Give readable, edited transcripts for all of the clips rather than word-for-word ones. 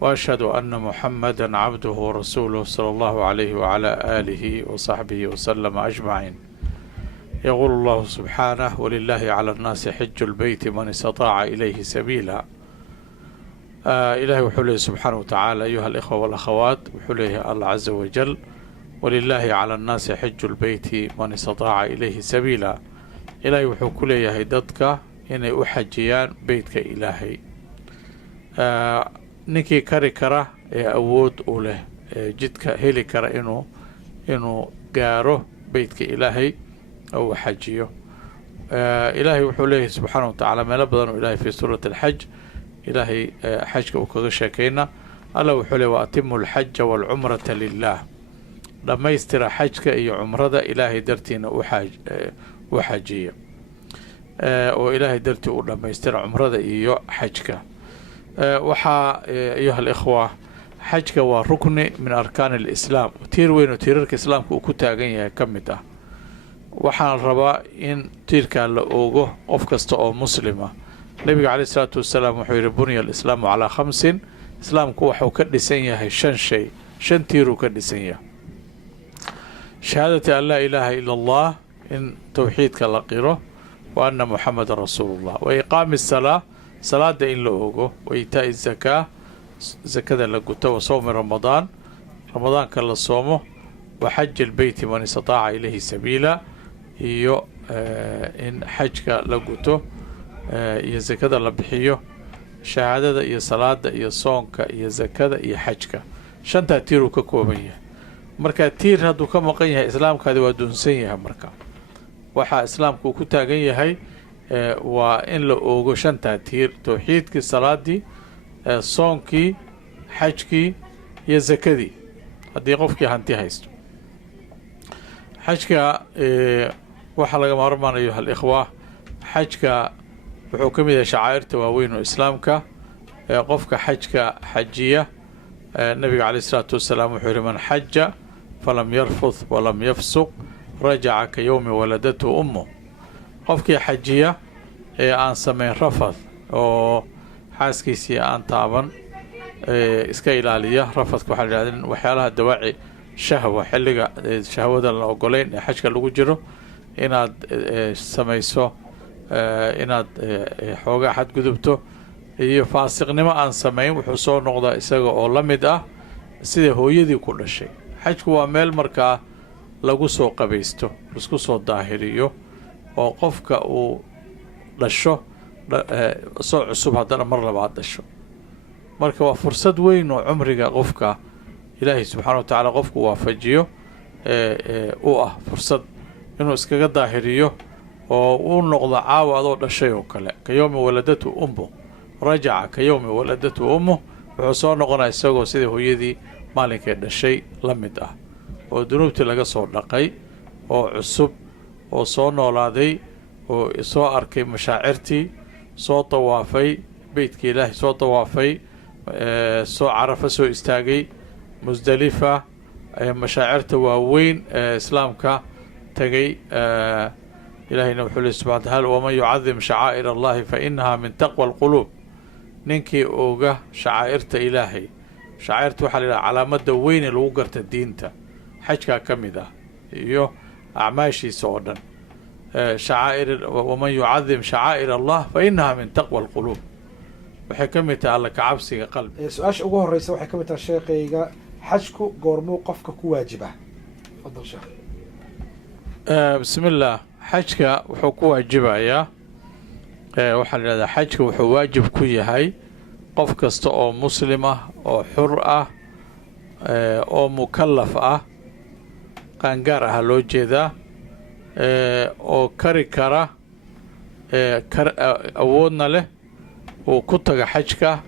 وأشهد أن محمدا عبده ورسوله صلى الله عليه وعلى آله وصحبه وسلم أجمعين. يقول الله سبحانه: ولله على الناس حج البيت من استطاع إليه سبيلا. إلهي وحوله سبحانه وتعالى. أيها الإخوة والأخوات، وحوله الله عز وجل: ولله على الناس حج البيت من استطاع إليه سبيلا. إلهي وحو كليه dadka inay u xajiyaan beytka ilaahay. ninkii kari kara ee awood u leh jidka heli kara inuu gaaro beytka ilaahay oo xajiyo. ilaahay wuxuu leeyahay subxaanahu wa tacaala meelo badan oo ilaahay fi suurati alxaj ilaahay xajka uu kaga sheekayna. alla wuxuu leeyahay: waatimu alxaja waalcumrata lilah. dhammaystira xajka iyo cumrada ilaahay dartiina u xajiya, oo ilaahay dartii u dhammaystira cumrada iyo xajka. waxaa ayuha alikhwa, xajka waa rukni min arkaan alislaam, tiir weyn oo tiirarka islaamka uu ku taagan yahay ka mid ah. waxaan rabaa in tiirkaa la oogo qof kasta oo muslima. nabiga caleyh isalaatu wasalaam wuxuu yidhi: buniya alislaamu calaa khamsin. islaamku waxuu ka dhisan yahay 5 shay, 5 tiiruu ka dhisan yahay. shahaadati an laa ilaaha ila allah, in towxiidka la qiro, wa anna muxamadan rasuulullah, wa iqaami salaa, salaada in la ogo, wa itaa'i zakaa, zakada la guto, wa sawmi ramadaan, ramadaanka la soomo, wa xaji albeyti man istataaca ilayhi sabiila, iyo in xajka la guto iyo zakada la bixiyo, shahaadada iyo salaada iyo soonka iyo zakada iyo xajka. 5taa tiiruu ka kooban yahay. marka tiir hadduu ka maqan yahay islaamkaadi waa doonsan yahay. marka waxaa islaamku ku taagan yahay waa in la oogo 5taa tiir: towxiidkii, salaadii, soonkii, xajkii iyo zakadii, haddii qofkii hanti haysto. xajka waxaa laga maarmaanayo halikhwa, xajka wuxuu ka mid yahay shacaa'irta waaweyn oo islaamka. qofka xajka xajiya, nabiga caleyh isalaatu wasalaam wuxuu yihi: man xaja falam yarfuth walam yafsuq rajaca ka yowmi waladatu ummu. qofkii xajiya ee aan samayn rafath, oo xaaskiisii aan taaban, iska ilaaliya. rafathka waxaa la yidhahda waxyaalaha dawaaci shahwa, xilliga shahwada la ogolayn ee xajka lagu jiro, inaad samayso, inaad xoogaa xadgudubto, iyo faasiqnimo aan samayn, wuxuu soo noqdaa isaga oo la mid ah sida hooyadii ku dhashay. xajku waa meel markaa lagu soo qabaysto, laisku soo daahiriyo, oo qofka uu dhasho soo cusub haddana mar labaad dhasho. marka waa fursad weyn oo cumriga qofka ilaahay subxaana wa tacaala qofku waafajiyo u ah fursad inuu iskaga daahiriyo oo uu noqdo caawa adoo dhashay oo kale. ka yowmi waladatu ummu, rajaca ka yowmi waladatu ummu, wuxuu soo noqonaa isagoo sida hooyadii maalinkay dhashay la mid ah, oo dunuubtii laga soo dhaqay, oo cusub, oo soo noolaaday, oo soo arkay mashaacirtii, soo tawaafay beytkii ilaahay, soo tawaafay, soo carafa soo istaagay, musdalifa, mashaacirta waaweyn ee islaamka tagay. ilaahayna wuxuu leey subxana watacaala: waman yucadim shacaa'ir allahi fa inaha min taqwa alquluub. ninkii ooga shacaa'irta ilaahay, shacaa'irta waxaa la yidhaha calaamada weyne lagu garta diinta, xajkaa ka mid ah iyo acmaashiisa oo dhan. waman yucadim shacaa'ir allah fa inaha min taqwa alquluub, waxay ka mid tahay alla kacabsiga qalbi. su-aasha ugu horeysa waxay ka mid tahay sheekayga: xajku goormuu qofka ku waajiba? fadal sheekh. bismi illaah. xajka wuxuu ku waajibayaa, waxaa la yidhahdaa xajka wuxuu waajib ku yahay qof kasta oo muslim ah, oo xur ah, oo mukallaf ah, qaangaar ah loo jeedaa, oo kari kara, awoodna leh, uu ku taga xajka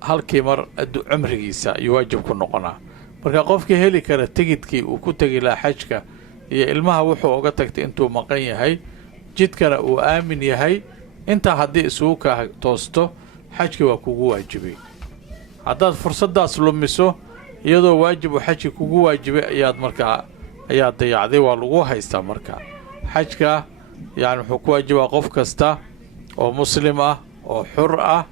halkii mar cumrigiisa ayuu waajib ku noqonaa. marka qofkii heli kara tigidkii uu ku tegi lahaa xajka, iyo ilmaha wuxuu uga tagtay intuu maqan yahay, jidkana uu aamin yahay, intaa haddii isugu kaa toosto, xajkii waa kugu waajibay. haddaad fursaddaas lumiso iyadoo waajib uu xajki kugu waajibay ayaad dayacday, waa lagu haystaa. marka xajka yani wuxuu ku waajibaa qof kasta oo muslim ah, oo xur ah,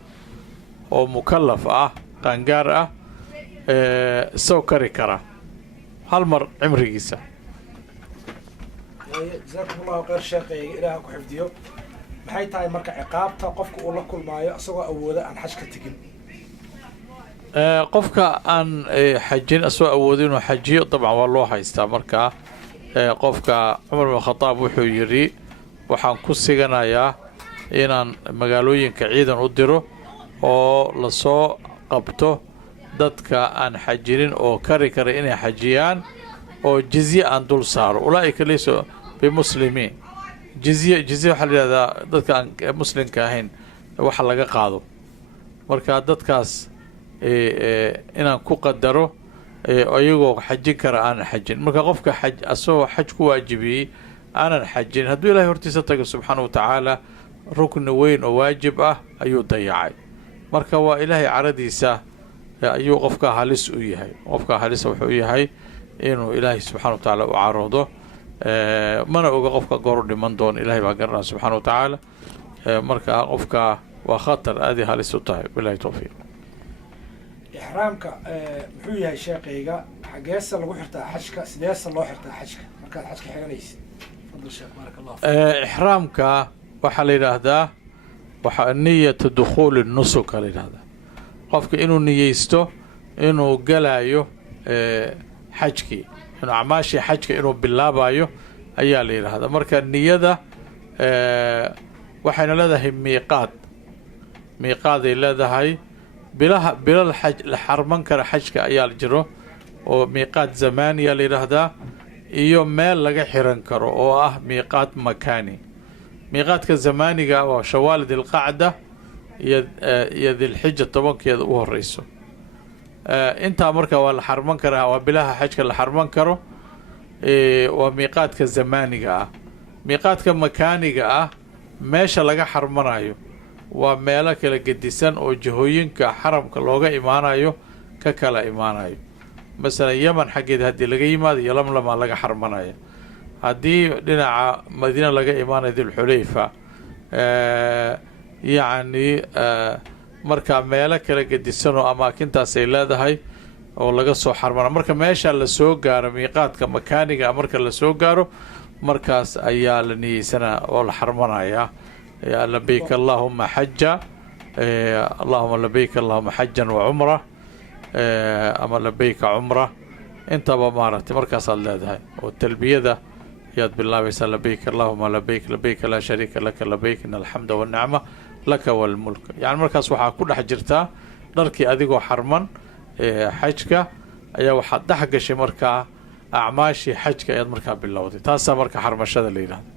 oo mukallaf ah, qaangaar ah isagoo kari kara hal mar cimrigiisa. jazaakum allahu khayr sheekayga, ilaaha ku xifdiyo. maxay tahay marka ciqaabta qofka uu la kulmaayo isagoo awooda aan xaj ka tegin? qofka aan xajin isagoo awoodo inuu xajiyo dabcan waa loo haystaa. markaa qofka cumar bin khadaab wuxuu yidhi waxaan ku siganayaa inaan magaalooyinka ciidan u diro oo lasoo qabto dadka aan xajinin oo kari kara inay xajiyaan oo jizye aan dul saaro. ulaa'ika laysa bimuslimiin. jizye waxaa la yidhahdaa dadka aan muslimka ahayn waxa laga qaado. marka dadkaas inaan ku qadaro iyagoo xajin kara aanan xajin. marka qofka asagoo xaj ku waajibiyey aanan xajin, hadduu ilahay hortiisa tago subxaana wa tacaala rukni weyn oo waajib ah ayuu dayacay. marka waa ilaahay caradiisa ayuu qofka halis u yahay. qofka halisa wuxuu yahay inuu ilaahay subxana wa tacaala u caroodo, mana oga qofka goor u dhiman doono, ilaahay baa garanaya subxaana wa tacaala. marka qofka waa khatar aad ay halis u tahay. bilahi tawfiiq. ixraamka muxuu yahay sheekayga? xageesa lagu xirtaa xajka? sideesa loo xirtaa xajka markaad xajka xiranaysid? fadal sheekh, baaraka allah fiik. ixraamka waxaa la yidhaahdaa waxaa niyatu dukhuuli nusuka la yidhahdaa. qofka inuu niyeysto inuu galayo xajkii, inuu acmaashii xajka inuu bilaabayo ayaa la yidhaahdaa. marka niyada waxayna leedahay miiqaaday leedahay. bilo la xarman kara xajka ayaa jiro oo miiqaad zamaaniya la yidhaahdaa, iyo meel laga xiran karo oo ah miiqaad makaani. miiqaadka zamaaniga waa shawaal dilqacda iyo dilxija 10keeda u horeyso. intaa marka waa la xarman karaa, waa bilaha xajka la xarman karo. waa miiqaadka zamaaniga ah. miiqaadka makaaniga ah meesha laga xarmanayo waa meelo kala gedisan oo jihooyinka xaramka looga imaanayo ka kala imaanayo. masalan yeman xaggeeda haddii laga yimaado yolamlamaa laga xarmanaya. haddii dhinaca madiina laga imaanayo dilxulayfa, yacni markaa meelo kala gedisan oo amaakintaasay leedahay oo laga soo xarmana. marka meesha la soo gaaro miiqaadka makaaniga marka la soo gaaro, markaas ayaa la niyeysanaa oo la xarmanayaa. labayk allahuma xaja, allahuma labayk allahuma xajan wa cumra, ama labayka cumra. intaba maaragtay markaasaad leedahay oo talbiyada ayaad bilaabaysaa. labayk allahuma labayk, labayka laa shariika laka labayk, in alxamda walnicma laka walmulk. yani markaas waxaa ku dhex jirtaa dharkii adigoo xarman xajka ayaa waxaad dhex gashay markaa acmaashii xajka ayaad markaa bilowday. taasaa marka xarmashada la yidhahda.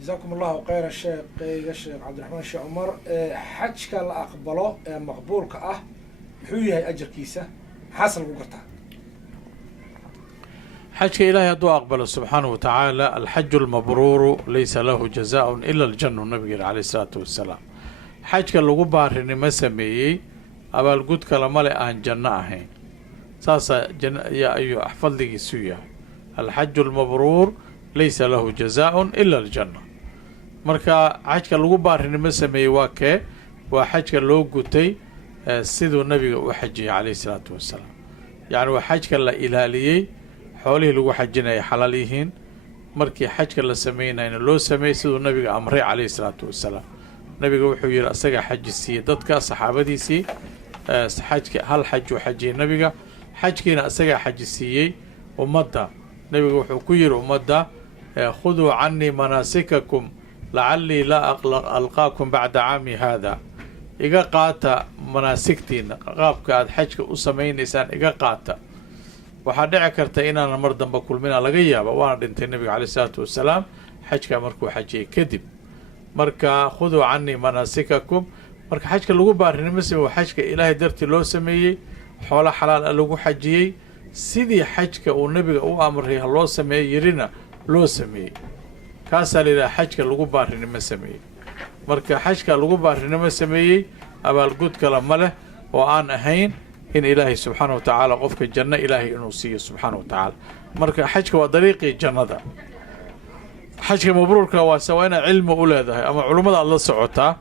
jazaakum allahu khayra sheekayga sheekh cabdiraxmaan sheekh cumar. xajka la aqbalo ee maqbuulka ah muxuu yahay ajarkiisa? maxaase lagu gartaa? xajka ilaahay hadduu aqbalo subxaana wa tacaala, alxaju lmabruuru laysa lahu jazaaun ila aljannu, nabiga yidhi calayh isalaatu wassalaam. xajka lagu baarinimo sameeyey abaalgud kale male aan janno ahayn. saasaa ayuu fadligiisu yahay. alxaju lmabruur laysa lahu jazaaun ila aljanna. marka xajka lagu baarinimo sameeyey waa kee? waa xajka loo gutay siduu nabiga u xajiyey calayh isalaatu wassalaam. yacni waa xajka la ilaaliyey, xoolihii lagu xajinaya xalaal yihiin, markii xajka la sameynayna loo sameeyey siduu nabiga amray calayhi salaatu wassalaam. nabiga wuxuu yidhi asagaa xaji siiyey dadka saxaabadiisii. xajka hal xajuu xajiyey nabiga, xajkiina asagaa xaji siiyey ummadda. nabiga wuxuu ku yidhi ummadda khuduu canii manaasikakum lacallii laa alqaakum bacda caami haada. iga qaata manaasigtiina, qaabka aad xajka u samaynaysaan iga qaata. waxaa dhici karta inaanan mar dambe kulmina laga yaaba. waana dhintay nabiga caleyh isalaatu wassalaam xajkaa markuu xajiyey kadib. marka khuduu canii manaasikakum. marka xajka lagu baarinimo sameeye waa xajka ilaahay dartii loo sameeyey, xoolo xalaal a lagu xajiyey, sidii xajka uu nabiga u amray ha loo sameeyey yirina loo sameeyey. kaasaa la yidhaha xajka lagu baarinimo sameeyey. marka xajka lagu baarinimo sameeyey abaalgud kale ma leh oo aan ahayn in ilaahay subxaana wa tacaala qofka janno ilaahay inuu siiyo subxaana wa tacaala. marka xajka waa dariiqii jannada. xajka mabruurka waa inaad cilmi u leedahay ama culummada aad la socotaa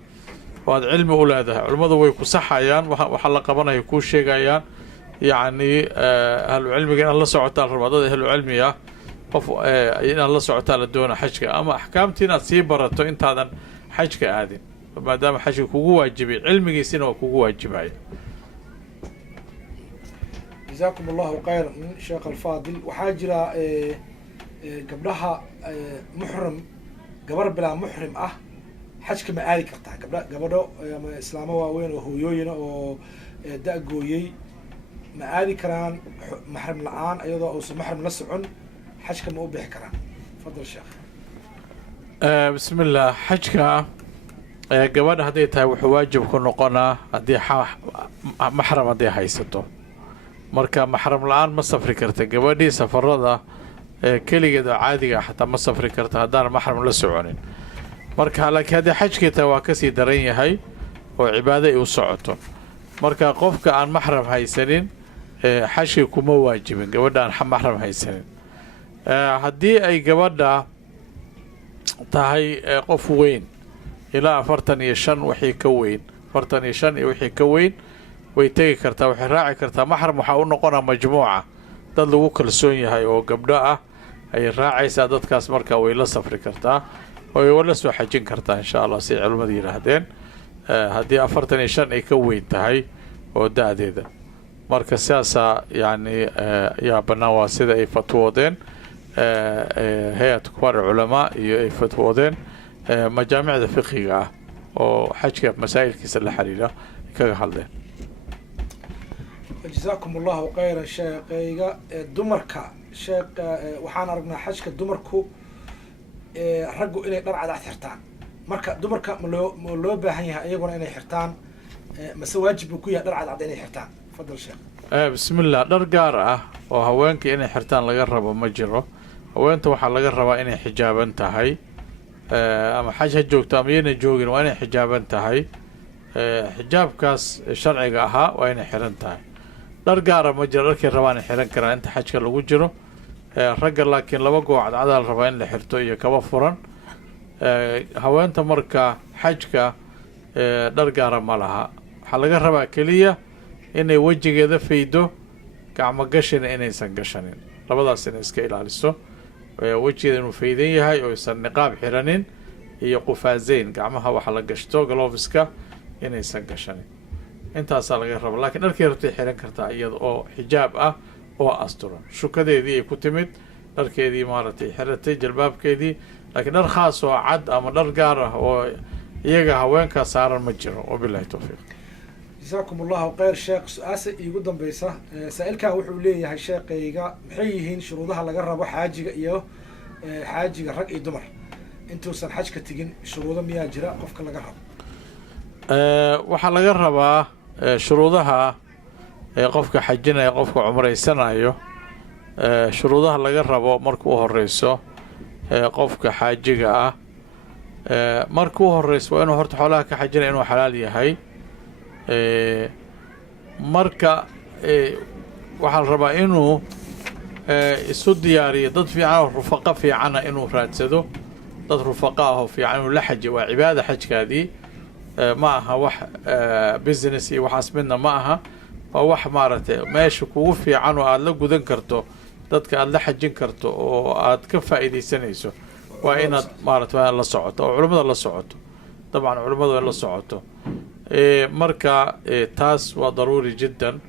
waad cilmi u leedahay culimmadu way ku saxayaan waxa la qabanaya kuu sheegayaan yacni ahlu cilmiga inaad la socotaa la rabaa dad ahlu cilmi ah qof inaad la socotaa la doona xajka ama axkaamtii inaad sii barato intaadan xajka aadin maadaama xajka kugu waajibay cilmigiisina waa kugu waajibaya جزاكم الله خير شيخ الفاضل وحاجرة قبلها محرم قبر بلا محرم حجك ما آلي كرتا قبله إسلامه وين وهو يوين ودقوي ما آلي كران محرم الآن أيضا أو محرم لسعن حجك ما أبيح كران تفضل شيخ بسم الله حجك قبل هذه تاي وحواجب كن قنا هذه محرم هذه هيستو marka maxram la-aan ma safri karta gabadhii safarada keligeeda caadiga xataa ma safri karta haddaan maxram la soconin marka laakiin haddii xajkeeta waa kasii daran yahay oo cibaado ay u socoto marka qofka aan maxram haysanin xajkii kuma waajibin gabadha aan maxram haysanin haddii ay gabadha tahay qof weyn ilaa 45 wixii ka weyn 45 iyo wixii ka weyn way tegi kartaa waxay raaci kartaa maxram waxaa u noqonaa majmuuca dad lagu kalsoon yahay oo gabdho ah ayay raacaysaa dadkaas markaa way la safri kartaa oo way la soo xajin kartaa insha allah si culimmadu yidhaahdeen haddii 45 ay ka weyn tahay oo da-deeda marka sidaasaa yacni yaa bannaan waa sida ay fatwoodeen hay-at kubaar culamaa iyo ay fatwoodeen majaamicda fiqiga ah oo xajka masaa'ilkiisa la xiriira kaga hadleen جزاكم الله خيرا شيخيغا دمركا شيخ waxaan aragnaa xajka dumarku raggu inay dhar cad xirtaan marka dumarka ma loo baahan yahay iyaguna inay xirtaan mase waajib ku yahay dhar cad inay xirtaan fadal sheekh bismillah dhar gaar ah oo haweenka inay xirtaan laga rabo ma jiro haweenta waxaa laga rabaa inay xijaaban tahay ama xaj ha joogto ama yana joogin waa inay xijaaban tahay xijaabkaas sharciga ahaa waa inay xiran tahay dhar gaara ma jiro dharkay rabaan ay xiran karaan inta xajka lagu jiro ragga laakiin laba gooc cadcadaa la rabaa in la xirto iyo kaba furan haweenta marka xajka dhar gaara ma laha waxaa laga rabaa keliya inay wejigeeda faydo gacmo gashina inaysan gashanin labadaas inay iska ilaaliso wejigeeda inuu faydan yahay oo aysan niqaab xiranin iyo qufaazeyn gacmaha waxa la gashto gloveska inaysan gashanin intaasaa laga raba laakiin dharkay rabtay xiran kartaa iyada oo xijaab ah oo asturan shukadeedii ay ku timid dharkeedii maaragtay xiratay jalbaabkeedii laakiin dhar khaas oo cad ama dhar gaar ah oo iyaga haweenkaa saaran ma jiro wabilahi towfiiq جزاكم الله خير شيخ سؤال igu dambaysa saailkan wuxuu leeyahay sheekayga maxay yihiin shuruudaha laga rabo xaajiga iyo xaajiga rag iyo dumar intuusan xajka tigin shuruudo miyaa jira qofka laga rabo waxaa laga rabaa shuruudaha qofka xajinaya qofka cumraysanayo shuruudaha laga rabo marka u horeyso qofka xaajiga ah marka u horeyso waa inuu horta xoolaha ka xajinaya inuu xalaal yahay marka waxaa la rabaa inuu isu diyaariyo dad fiican oo rufaqa fiicana inuu raadsado dad rufaqa ah oo fiican inuu la xajiyo waa cibaada xajkaadii ma aha wax business iyo waxaas midna ma aha waa wax maaragtay meesha kugu fiican oo aada la gudan karto dadka aada la xajin karto oo aada ka faa'iidaysanayso waa inaad maarata waa la socoto oo culimmada la socoto dabcan culimmadu ay la socoto marka taas waa daruuri jiddan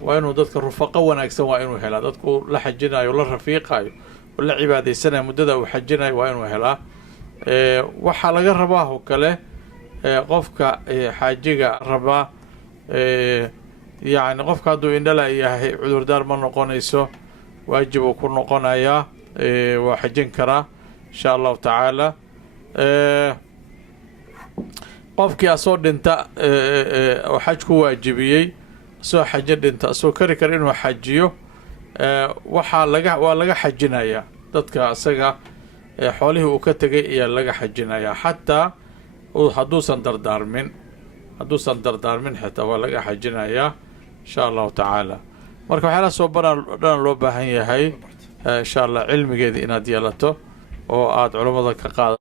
waa inuu dadka rufaqo wanaagsan waa inuu helaa dadku la xajinayo la rafiiqayo oo la cibaadaysanayo muddada uu xajinayo waa inuu helaa waxaa laga rabaa oo kale qofka xaajiga rabaa yacni qofka hadduu indhala yahay cudurdaar ma noqonayso waajib uu ku noqonayaa waa xajin karaa insha allahu tacaala qofkii asoo dhinta oo xaj ku waajibiyey asoo xajo dhinta asoo kari kara inuu xajiyo waa laga xajinayaa dadka asaga xoolihii uu ka tegay ayaa laga xajinayaa xataa hadduusan dardaarmin xitaa waa laga xajinayaa insha allahu tacaala marka waxyaalaha soo dhan loo baahan yahay insha allah cilmigeeda inaad yeelato oo aada culammada ka qaada